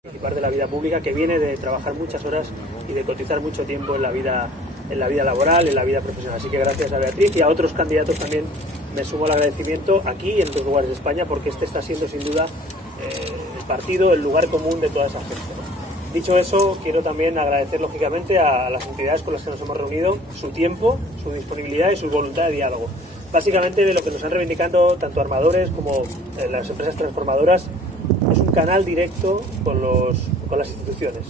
Participar de la vida pública, que viene de trabajar muchas horas y de cotizar mucho tiempo en la vida laboral, en la vida profesional. Así que gracias a Beatriz y a otros candidatos también me sumo al agradecimiento aquí y en otros lugares de España, porque este está siendo sin duda el partido, el lugar común de toda esa gente. Dicho eso, quiero también agradecer lógicamente a las entidades con las que nos hemos reunido su tiempo, su disponibilidad y su voluntad de diálogo. Básicamente de lo que nos han reivindicado tanto armadores como las empresas transformadoras es un canal directo con las instituciones.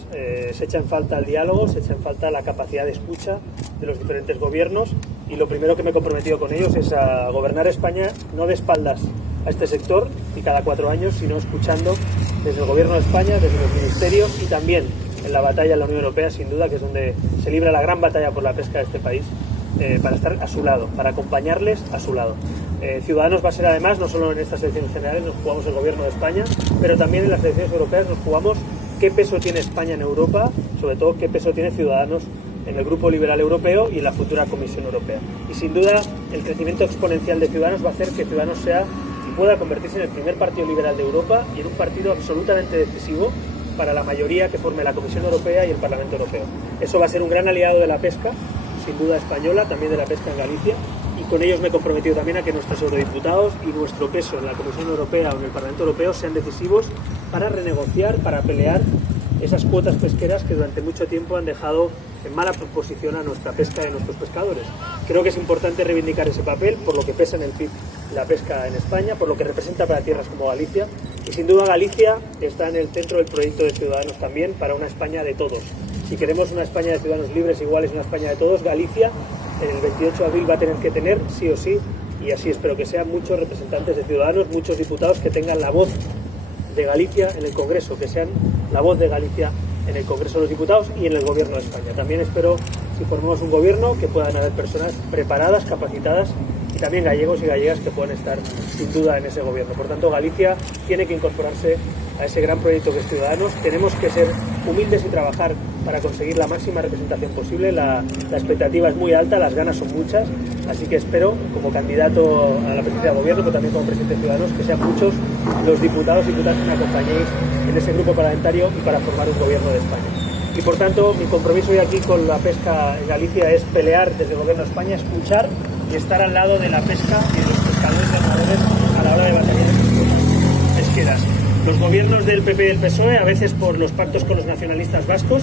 Se echa en falta el diálogo, se echa en falta la capacidad de escucha de los diferentes gobiernos, y lo primero que me he comprometido con ellos es a gobernar España no de espaldas a este sector y cada 4 años, sino escuchando desde el Gobierno de España, desde los ministerios y también en la batalla en la Unión Europea, sin duda, que es donde se libra la gran batalla por la pesca de este país, para estar a su lado, para acompañarles a su lado. Ciudadanos va a ser además, no solo en estas elecciones generales nos jugamos el Gobierno de España, pero también en las elecciones europeas nos jugamos qué peso tiene España en Europa, sobre todo qué peso tiene Ciudadanos en el Grupo Liberal Europeo y en la futura Comisión Europea. Y sin duda el crecimiento exponencial de Ciudadanos va a hacer que Ciudadanos sea y pueda convertirse en el primer partido liberal de Europa y en un partido absolutamente decisivo para la mayoría que forme la Comisión Europea y el Parlamento Europeo. Eso va a ser un gran aliado de la pesca, sin duda española, también de la pesca en Galicia, y con ellos me he comprometido también a que nuestros eurodiputados y nuestro peso en la Comisión Europea o en el Parlamento Europeo sean decisivos para renegociar, para pelear esas cuotas pesqueras que durante mucho tiempo han dejado en mala posición a nuestra pesca y a nuestros pescadores. Creo que es importante reivindicar ese papel por lo que pesa en el PIB la pesca en España, por lo que representa para tierras como Galicia, y sin duda Galicia está en el centro del proyecto de Ciudadanos también para una España de todos. Si queremos una España de ciudadanos libres, iguales, una España de todos, Galicia el 28 de abril va a tener que tener, sí o sí, y así espero que sean, muchos representantes de Ciudadanos, muchos diputados que tengan la voz de Galicia en el Congreso, que sean la voz de Galicia en el Congreso de los Diputados y en el Gobierno de España. También espero, si formamos un gobierno, que puedan haber personas preparadas, capacitadas, y también gallegos y gallegas que puedan estar sin duda en ese gobierno. Por tanto, Galicia tiene que incorporarse a ese gran proyecto que es Ciudadanos. Tenemos que ser humildes y trabajar para conseguir la máxima representación posible. La expectativa es muy alta, las ganas son muchas, así que espero, como candidato a la presidencia del gobierno, pero también como presidente de Ciudadanos, que sean muchos los diputados y diputadas que me acompañéis en ese grupo parlamentario y para formar un gobierno de España. Y por tanto, mi compromiso hoy aquí con la pesca en Galicia es pelear desde el gobierno de España, escuchar y estar al lado de la pesca y de los pescadores y armadores a la hora de batallar en pesqueras. Los gobiernos del PP y del PSOE, a veces por los pactos con los nacionalistas vascos,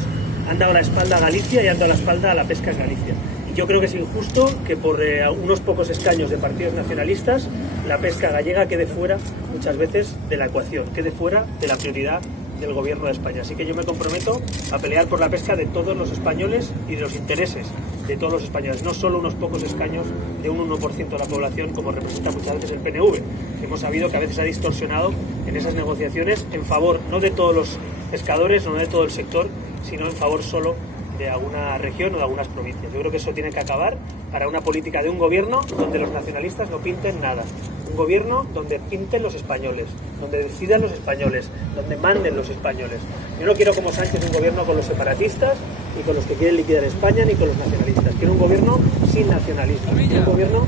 han dado la espalda a Galicia y han dado la espalda a la pesca en Galicia. Y yo creo que es injusto que por unos pocos escaños de partidos nacionalistas la pesca gallega quede fuera muchas veces de la ecuación, quede fuera de la prioridad del Gobierno de España. Así que yo me comprometo a pelear por la pesca de todos los españoles y de los intereses de todos los españoles, no solo unos pocos escaños de un 1% de la población, como representa muchas veces el PNV, que hemos sabido que a veces ha distorsionado en esas negociaciones en favor no de todos los pescadores, no de todo el sector, sino en favor solo de alguna región o de algunas provincias. Yo creo que eso tiene que acabar para una política de un gobierno donde los nacionalistas no pinten nada. Un gobierno donde pinten los españoles, donde decidan los españoles, donde manden los españoles. Yo no quiero como Sánchez un gobierno con los separatistas y con los que quieren liquidar España ni con los nacionalistas. Quiero un gobierno sin nacionalismo, quiero un gobierno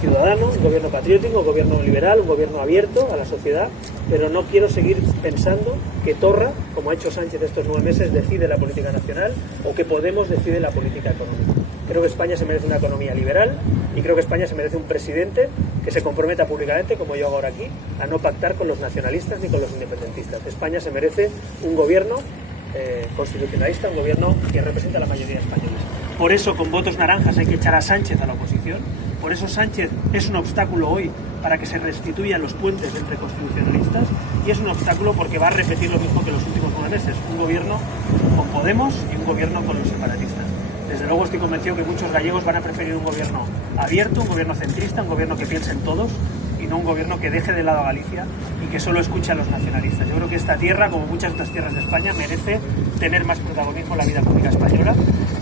ciudadano, un gobierno patriótico, un gobierno liberal, un gobierno abierto a la sociedad, pero no quiero seguir pensando que Torra, como ha hecho Sánchez estos 9 meses, decide la política nacional o que Podemos decide la política económica. Creo que España se merece una economía liberal y creo que España se merece un presidente que se comprometa públicamente, como yo hago ahora aquí, a no pactar con los nacionalistas ni con los independentistas. España se merece un gobierno constitucionalista, un gobierno que represente a la mayoría de españoles. Por eso, con votos naranjas hay que echar a Sánchez a la oposición. Por eso Sánchez es un obstáculo hoy para que se restituyan los puentes entre constitucionalistas, y es un obstáculo porque va a repetir lo mismo que los últimos 9 meses, un gobierno con Podemos y un gobierno con los separatistas. Desde luego estoy convencido que muchos gallegos van a preferir un gobierno abierto, un gobierno centrista, un gobierno que piense en todos y no un gobierno que deje de lado a Galicia y que solo escuche a los nacionalistas. Yo creo que esta tierra, como muchas otras tierras de España, merece tener más protagonismo en la vida pública española,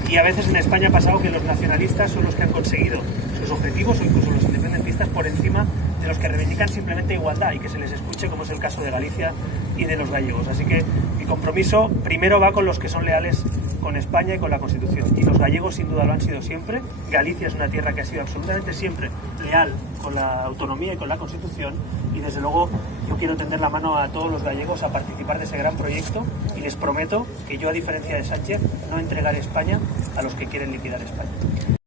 y a veces en España ha pasado que los nacionalistas son los que han conseguido sus objetivos, o incluso los independentistas, por encima de los que reivindican simplemente igualdad y que se les escuche, como es el caso de Galicia y de los gallegos. Así que mi compromiso primero va con los que son leales con España y con la Constitución, y los gallegos sin duda lo han sido siempre. Galicia es una tierra que ha sido absolutamente siempre leal con la autonomía y con la Constitución, y desde luego yo quiero tender la mano a todos los gallegos a participar de ese gran proyecto y les prometo que yo, a diferencia de Sánchez, no entregaré España a los que quieren liquidar España.